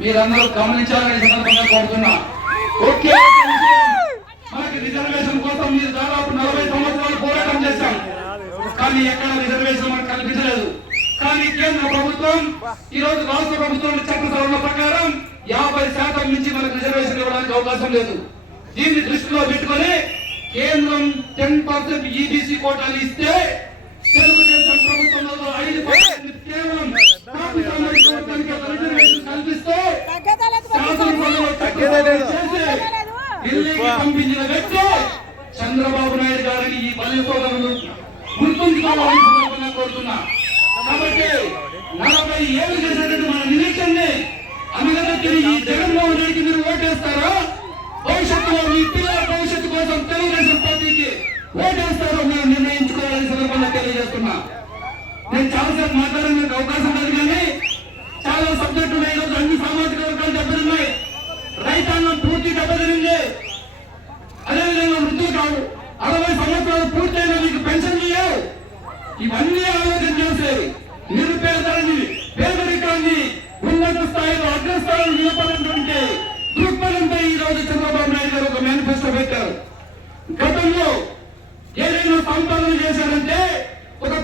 మీరందరూ గమనించాలని సందర్భంగా కోరుతున్నా. ఓకే, మనకి రిజర్వేషన్ కోసం మీరు దాదాపు 40 సంవత్సరాలు పోరాటం చేశాం, కానీ ఎక్కడ రిజర్వేషన్ మనకు కల్పించలేదు. కానీ కేంద్ర ప్రభుత్వం ఈ రోజు రాష్ట్ర ప్రభుత్వం చట్ట సవరణ ప్రకారం 50% నుంచి మనకు రిజర్వేషన్ ఇవ్వడానికి అవకాశం లేదు. దీన్ని దృష్టిలో పెట్టుకొని కేంద్రం 10% ఈబీసీ కోటాలు ఇస్తే తెలుగుదేశం ప్రభుత్వంలో 5% కేవలం కల్పిస్తూ పంపించిన వ్యక్తి చంద్రబాబు నాయుడు గారిని ఈ బలి సోదరులు గుర్తుంచుకోవాలని కోరుతున్నా. కాబట్టి 40 ఏళ్ళు చేసినటువంటి మన నిరీక్షణని అనగదొక్కి ఈ జగన్మోహన్ రెడ్డికి మీరు ఓటేస్తారా? భవిష్యత్తులో మీ పిల్లల భవిష్యత్తు కోసం తెలుగుదేశం పార్టీకి ఓటేస్తారో మీరు నిర్ణయించుకోవాలని సందర్భంగా తెలియజేస్తున్నా. నేను చాలాసేపు మాట్లాడడానికి అవకాశం లేదు, కానీ చాలా సబ్జెక్టు ఉన్నాయి. ఈరోజు అన్ని సామాజిక వర్గాలు దెబ్బతిన్నాయి, రైతాంగం పూర్తి దెబ్బతినింది. అదేవిధంగా వృద్ధులు 60 సంవత్సరాలు పూర్తయిన మీకు పెన్షన్ లేవు. ఇవన్నీ ఆలోచన చేసేవి నిరుపేదలని, పేదరికాన్ని ఉన్నత స్థాయిలో అగ్రస్థాయిలో నిలబడినటువంటి దృక్పథంతో ఈ రోజు చంద్రబాబు నాయుడు గారు ఒక మేనిఫెస్టో పెట్టారు. గతంలో ఏదైనా సంపాదన చేశారంటే ఒక